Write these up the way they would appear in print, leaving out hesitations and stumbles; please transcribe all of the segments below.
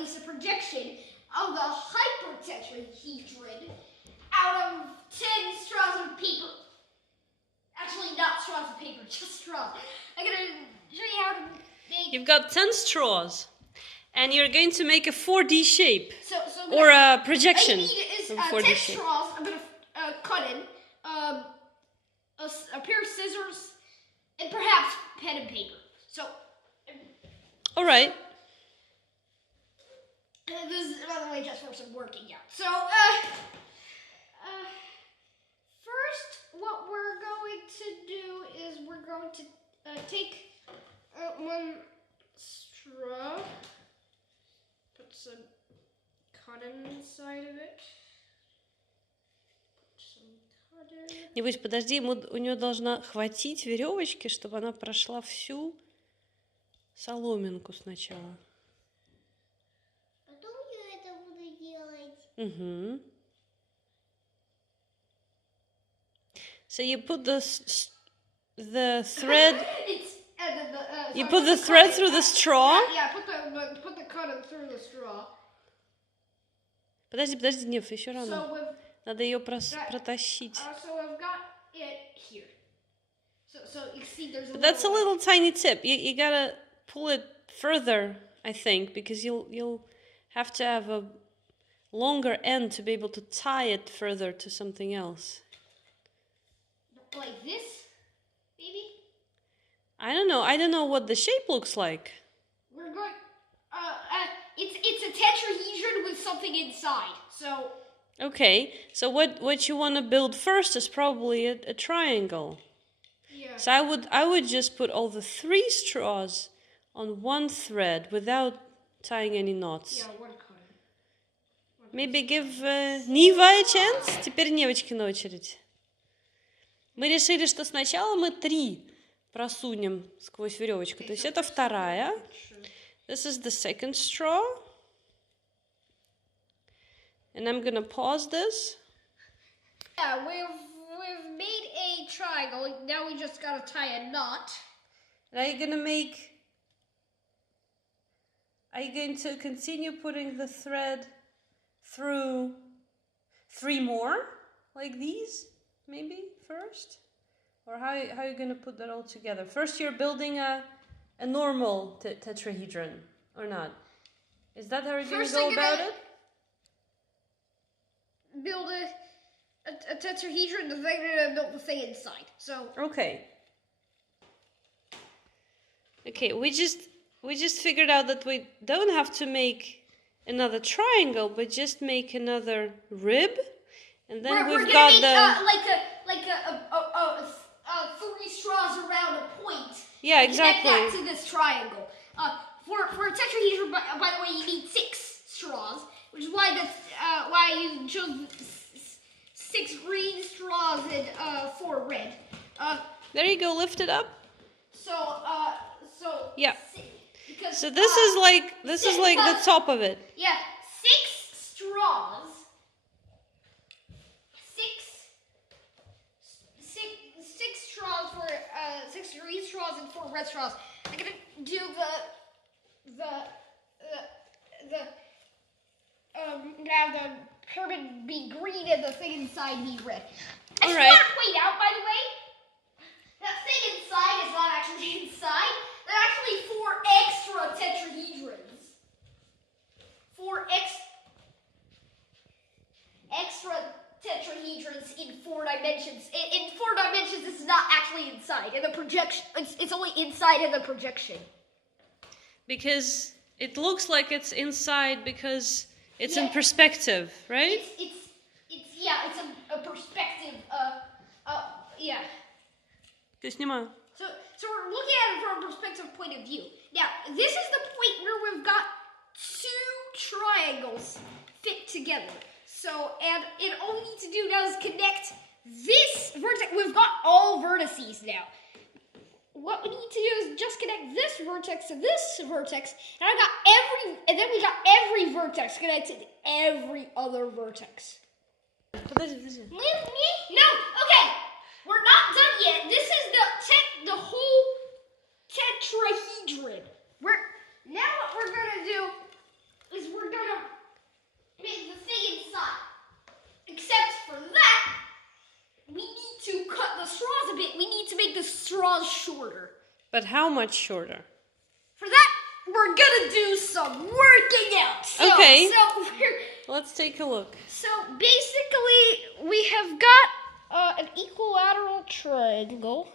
least a projection, of the hypertetrahedron out of 10 straws of paper. Actually, not straws of paper, just straws. I'm going to show you how to make... You've got 10 straws, and you're going to make a 4D shape, so or a projection I need of a 4D 10 shape. straws. I'm going to cut in a pair of scissors and perhaps pen and paper. So... All right. This is, by the way, just for some working out. So, first, what we're going to do is we're going to take one straw, put some cotton inside of it. Put some cotton. Небось, подожди, у нее должна хватить веревочки, чтобы она прошла всю соломинку сначала. Потом я это буду делать. Mm-hmm. So you put the thread. You put the thread through the straw. Yeah, put the cotton through the straw. Подожди, Нев, еще рано. Надо ее протащить. So I've got it here. So you see, there's. But that's a little tiny tip. You gotta pull it further, I think, because you'll have to have a longer end to be able to tie it further to something else. Like this, maybe? I don't know. I don't know what the shape looks like. We're going. It's a tetrahedron with something inside. So. Okay. So what you want to build first is probably a triangle. Yeah. So I would just put all the 3 straws on one thread without tying any knots. Yeah, one cotton. Maybe give Neva a chance. Теперь Невочки на очередь. Мы решили, что сначала мы 3 просунем сквозь веревочку. То есть это вторая. This is the second straw. And I'm gonna pause this. Yeah, we've made a triangle. Now we just gotta tie a knot. And are you going to continue putting the thread through 3 more, like these, maybe first? Or how are you going to put that all together? First, you're building a normal tetrahedron, or not? Is that how you're going to go about it? Build a tetrahedron, then I'm gonna build the thing inside. So. Okay. Okay, we just figured out that we don't have to make another triangle, but just make another rib, and then we've got like a 3 straws around a point. Yeah, exactly. To get that to this triangle. For a tetrahedron, by the way, you need 6 straws, which is why you chose 6 green straws and 4 red. There you go. Lift it up. So yeah. Because, so this is like the top of it. Yeah, 6 straws. 6 straws for 6 green straws and 4 red straws. I'm gonna do have the pyramid be green and the thing inside be red. I just want to point out, by the way, that thing inside is not actually inside. There are actually 4 extra tetrahedrons. 4 extra tetrahedrons in 4 dimensions. In 4 dimensions, it's not actually inside. In the projection, it's only inside of the projection. Because it looks like it's inside because it's in perspective, right? It's a perspective. Yeah. So we're looking at it from a perspective point of view. Now, this is the point where we've got 2 triangles fit together. So, and all we need to do now is connect this vertex. We've got all vertices now. What we need to do is just connect this vertex to this vertex, and then we got every vertex connected to every other vertex. No, okay. We're not done yet. This is the whole tetrahedron. Now what we're gonna do is we're straws shorter. But how much shorter? For that, we're gonna do some working out. Okay. So Let's take a look. So basically, we have got an equilateral triangle.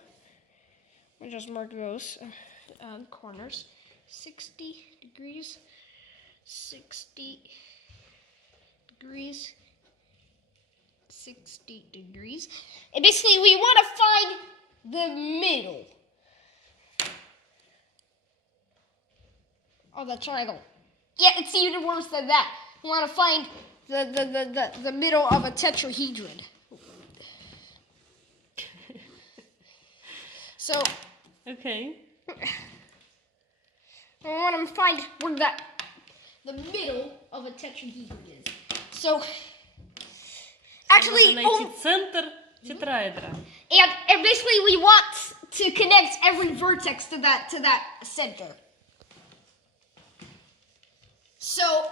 Let me just mark those corners. 60 degrees, 60 degrees, 60 degrees. And basically, we want to find the middle of the triangle. Yeah, it's even worse than that. We want to find the middle of a tetrahedron. So, okay. I want to find where the middle of a tetrahedron is. So, actually, центр тетрahedra. And basically we want to connect every vertex to that center. So,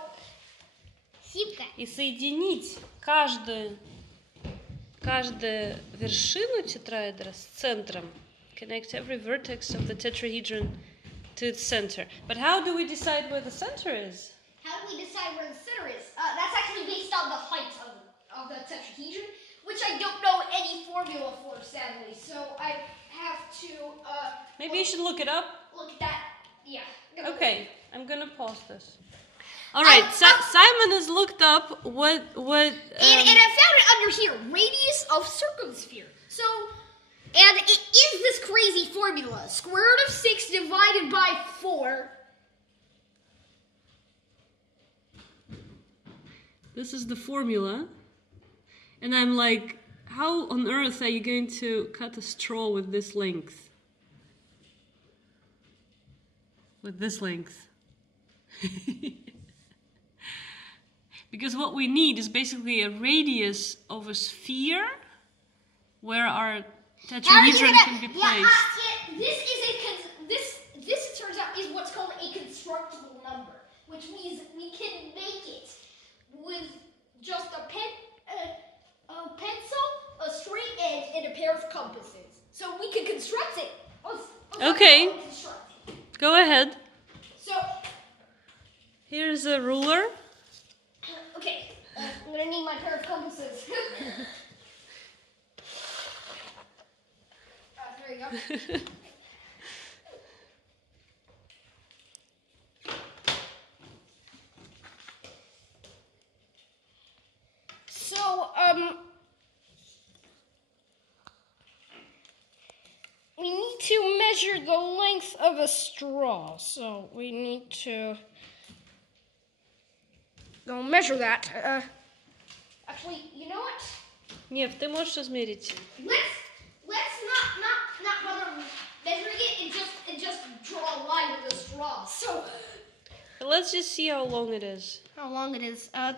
И соединить каждую вершину тетраэдра с центром. Connect every vertex of the tetrahedron to its center. But how do we decide where the center is? How do we decide where the center is? That's actually based on the height of the tetrahedron, which I don't know any formula for, sadly. So I have to... Maybe you should look it up. Look at that. Yeah. Okay, I'm gonna pause this. All right, Simon has looked up what and I found it under here, radius of circumsphere. So, and it is this crazy formula: square root of 6 divided by 4. This is the formula, and I'm like, how on earth are you going to cut a straw with this length? With this length. Because what we need is basically a radius of a sphere where our tetrahedron can be placed. This turns out is what's called a constructible number, which means we can make it with just a pencil, a straight edge, and a pair of compasses. So we can construct it. Okay. Go ahead. So here's a ruler. Okay, I'm gonna need my pair of compasses. There you go. So, we need to measure the length of a straw. So we need to go measure that. Actually, you know what? Нев, ты можешь измерить? Let's not bother measuring it and just draw a line with a straw. So let's just see how long it is. how long it is? About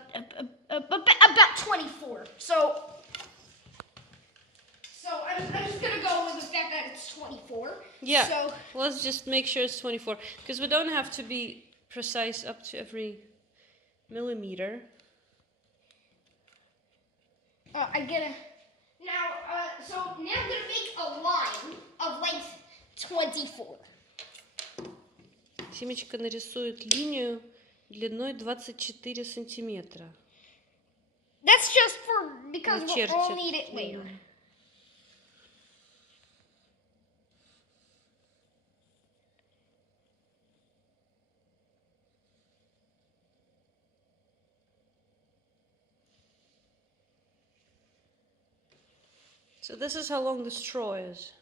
24. So I'm just gonna go with the fact that it's 24. Yeah. So let's just make sure it's 24 because we don't have to be precise up to every millimeter. I'm gonna now I'm gonna make a line of length 24. Семечка нарисует линию длиной 24 сантиметра. That's just because we'll need it later. So this is how long the straw is.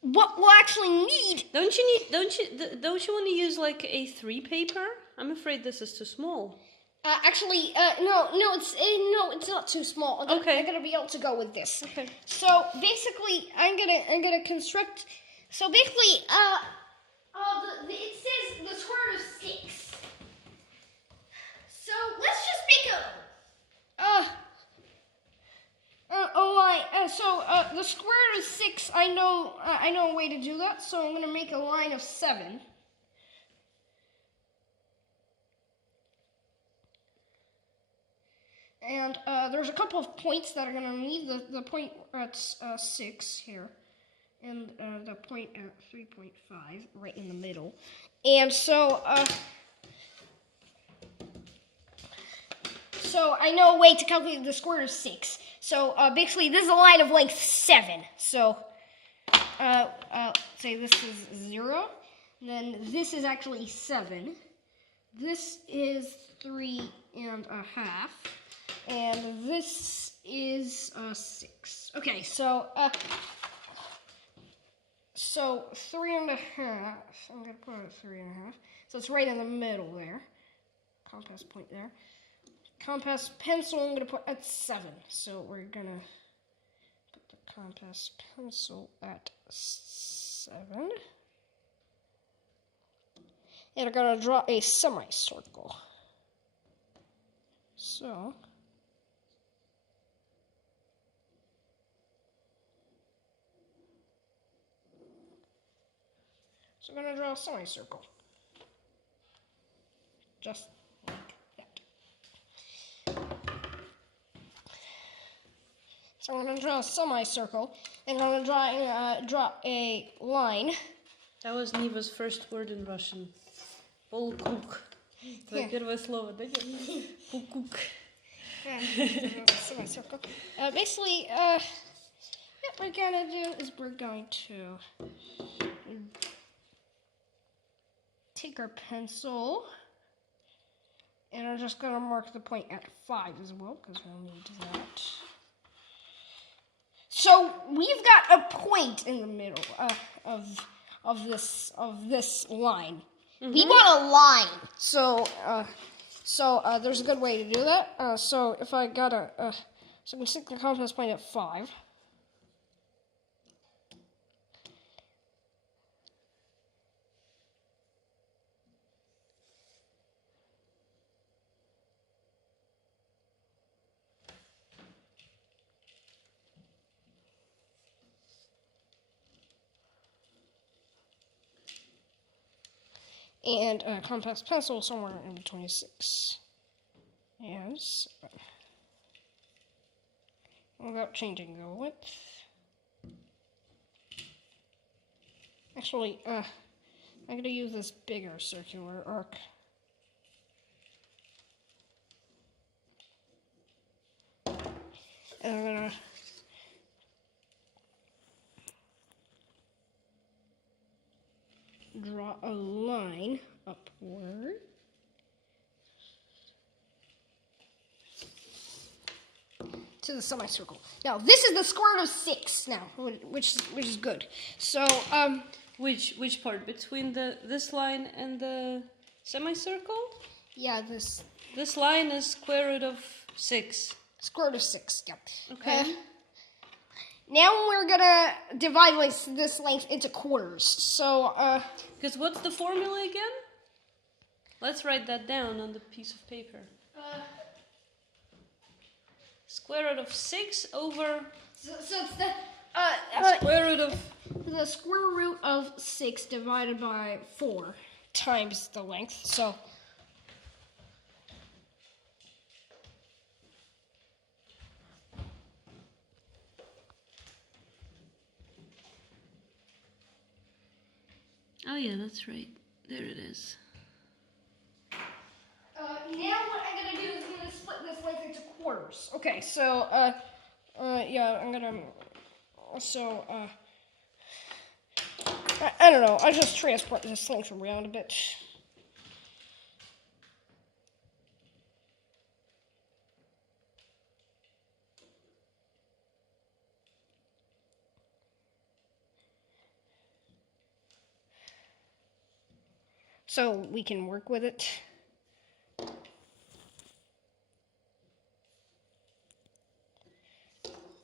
What we'll actually need. Don't you want to use like A3 paper? I'm afraid this is too small. No, it's not too small. I'm gonna be able to go with this. Okay. So basically, I'm gonna construct. So basically, it says the square root of 6. So let's just make a line. The square root of 6. I know a way to do that. So I'm gonna make a line of 7. And there's a couple of points that are going to need the point at 6 here. and the point at 3.5, right in the middle. And so I know a way to calculate the square root of 6. So basically, this is a line of length 7. So say this is 0. Then this is actually 7. This is 3.5. And this is 6. Okay, so 3.5. I'm gonna put it at 3.5. So it's right in the middle there. Compass point there. Compass pencil I'm gonna put at 7. So we're gonna put the compass pencil at 7. And I'm gonna draw a semicircle. So I'm going to draw a semicircle. Just like that. So I'm going to draw a semicircle, and I'm going to draw a line. That was Neva's first word in Russian. Полкруг. Твое первое слово, да? Полкруг. Semicircle. Basically, what we're going to do is we're going to take our pencil, and I'm just going to mark the point at 5 as well, because we'll need that. So we've got a point in the middle of this line. Mm-hmm. We want a line. So there's a good way to do that. So if I got so I'm going to stick the compass point at 5. And compass pencil somewhere in between 6 and 7. Without changing the width. Actually, I'm going to use this bigger circular arc. And I'm going to draw a line upward. To the semicircle. Now, this is the square root of 6 now, which is good. So, which part? Between this line and the semicircle? Yeah, this line is square root of 6. Square root of 6, yeah. Okay. Now we're gonna divide this length into quarters. So, because what's the formula again? Let's write that down on the piece of paper. Square root of 6 over. So it's the square root of. The square root of 6 divided by 4 times the length. So. Oh yeah, that's right. There it is. Now what I'm gonna do is I'm gonna split this length into quarters. Okay, so yeah, I'm gonna I don't know. I'll just transport this length around a bit. So we can work with it.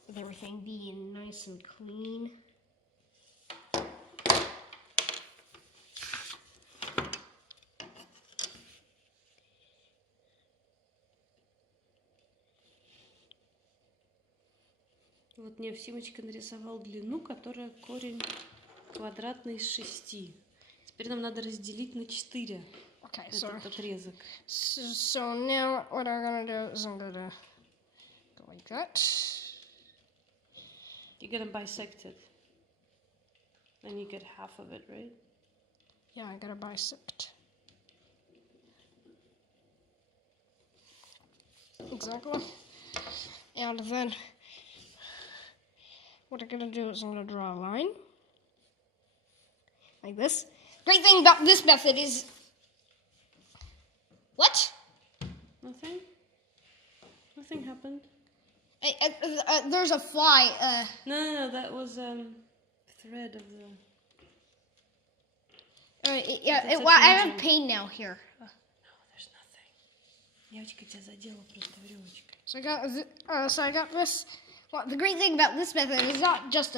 With everything being nice and clean. Вот мне Симочка нарисовал длину, которая корень квадратный из 6. Теперь нам надо разделить на 4 этот отрезок. So now what I'm gonna do is I'm gonna go like that. You're gonna bisect it. then you get half of it, right? Yeah, I gotta bisect. Exactly. And then what I'm gonna do is I'm gonna draw a line. Like this. Great thing about this method is... What? Nothing? Nothing happened. There's a fly. No, that was thread of the... Well, I have pain now here. No, there's nothing. Девочка тебя задела просто веревочкой. So I got this. Well, the great thing about this method is not just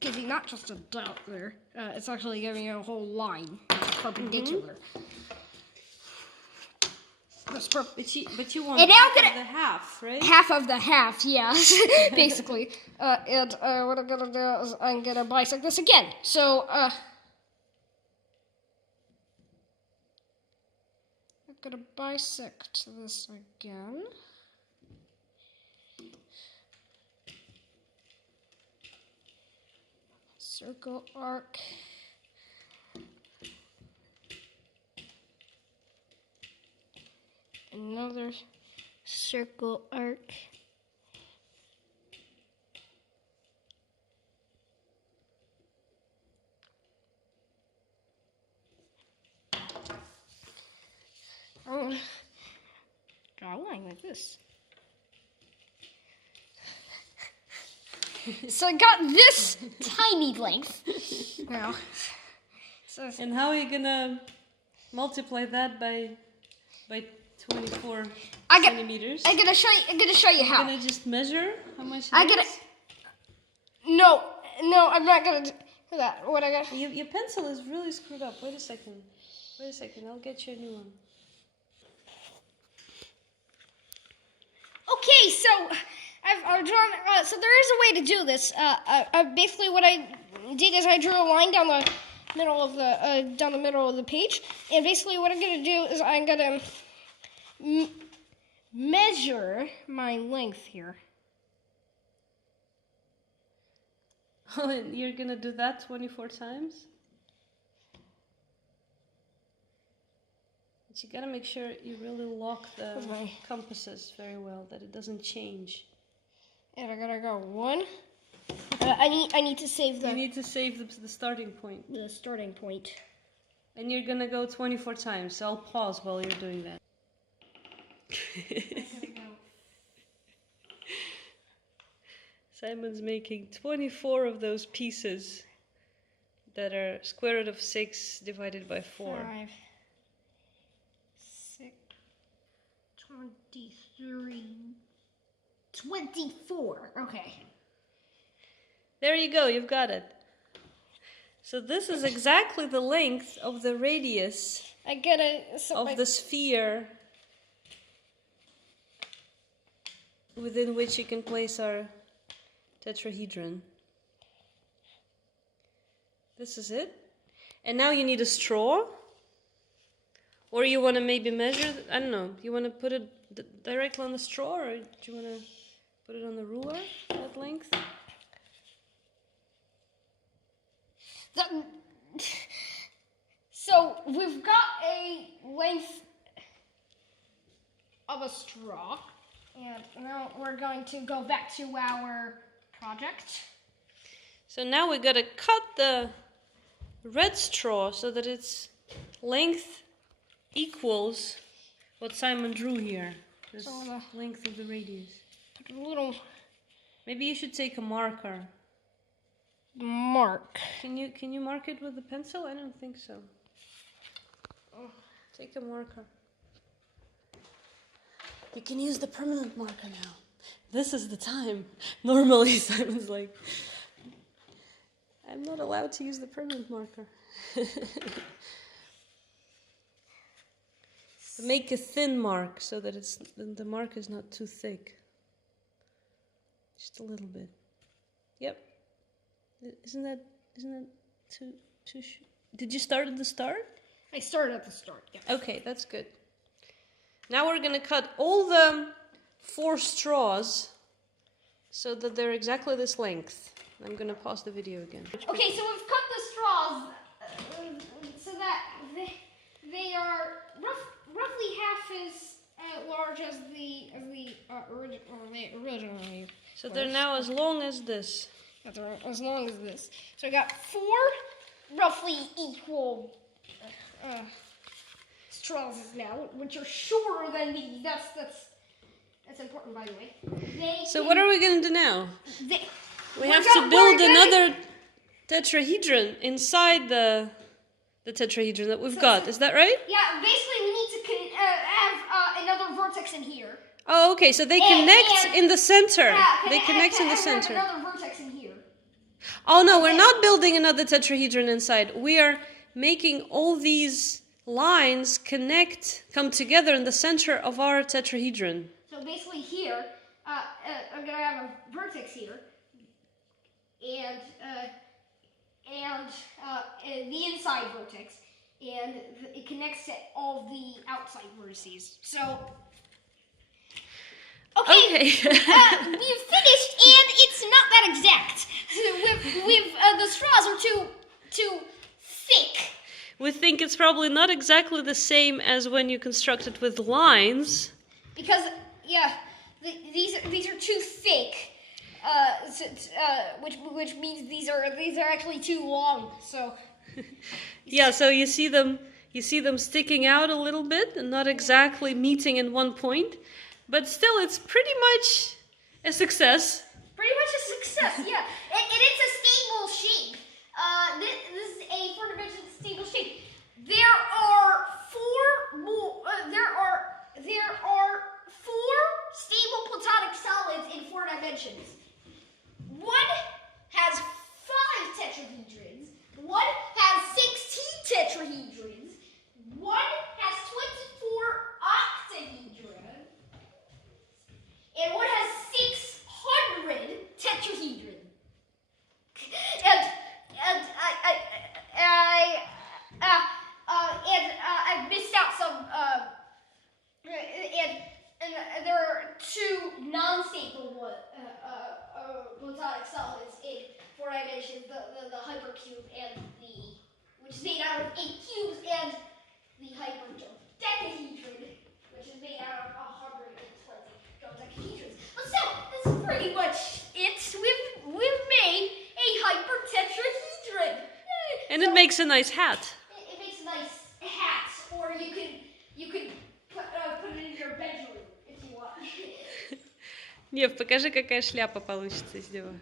giving not just a dot there. It's actually giving you a whole line perpendicular. But you want and now half of the half, right? Half of the half, yeah, basically. And what I'm gonna do is I'm gonna bisect this again. So I'm gonna bisect this again. Circle arc. Another circle arc. Oh, draw a line like this. So I got this tiny length now. So, and how are you gonna multiply that by 24 centimeters? I'm gonna show you how. You're gonna just measure how much. No, I'm not gonna do that. What I got? Your pencil is really screwed up. Wait a second. I'll get you a new one. Okay, so I've drawn. So there is a way to do this. Basically, what I did is I drew a line down the middle of the page, and basically what I'm gonna do is I'm gonna measure my length here. Oh, and you're gonna do that 24 times? But you gotta make sure you really lock the compasses very well, that it doesn't change. And I gotta go 1. I need to save the... You need to save the starting point. The starting point. And you're gonna go 24 times, so I'll pause while you're doing that. Simon's making 24 of those pieces that are square root of 6 divided by 4. 5, 6, 23, 24. Okay. There you go, you've got it. So this is exactly the length of the radius of the sphere within which you can place our tetrahedron. This is it. And now you need a straw. Or you want to maybe measure, I don't know, you want to put it directly on the straw, or do you want to put it on the ruler, that length? So we've got a length of a straw, and now we're going to go back to our project. So now we got to cut the red straw so that its length equals what Simon drew here. This length of the radius. Put a little... Maybe you should take a marker. Mark. Can you mark it with a pencil? I don't think so. Take a marker. You can use the permanent marker now. This is the time. Normally Simon's like, I'm not allowed to use the permanent marker. Make a thin mark so that the mark is not too thick. Just a little bit. Yep. Isn't that too Did you start at the start? I started at the start, yeah. Okay, that's good. Now we're going to cut all the 4 straws so that they're exactly this length. I'm going to pause the video again. Okay, so we've cut the straw straws so that they are roughly half as large as the originally. So they're now as long as this. They're as long as this. So I got 4 roughly equal straws now, which are shorter than these. That's important, by the way. So what are we going to do now? We have to we're build gonna- another tetrahedron inside the tetrahedron that we've got. Is that right? Yeah, basically we need to have another vertex in here. Oh, okay. So they connect in the center. They connect in the Have center. another vertex in here. Oh no, we're not building another tetrahedron inside. We are making all these lines come together in the center of our tetrahedron. So basically here, I'm gonna have a vertex here, and the inside vertex, and it connects to all the outside vertices. So, okay. We've finished, and it's not that exact. The straws are too thick. We think it's probably not exactly the same as when you construct it with lines. Because these are too thick, which means these are actually too long. So yeah, so you see them sticking out a little bit and not exactly meeting in one point, but still it's pretty much a success. Pretty much a success, yeah. And it's a stable shape. This is a 4-dimensional stable shape. There are 4 stable platonic solids in 4 dimensions. One has 5 tetrahedrons. One has 16 tetrahedrons. One has 24 octahedrons. And one has 600 tetrahedron. And I've missed out some. And there are 2 non-stable platonic solids in 4 dimensions: the hypercube and which is made out of 8 cubes, and the hyperdodecahedron, which is made out of 120 dodecahedrons. But still, that's pretty much it. We've made a hypertetrahedron. And it makes a nice hat. It makes a nice hat, or you could put it in your bedroom if you want. Нев, покажи, какая шляпа получится из него.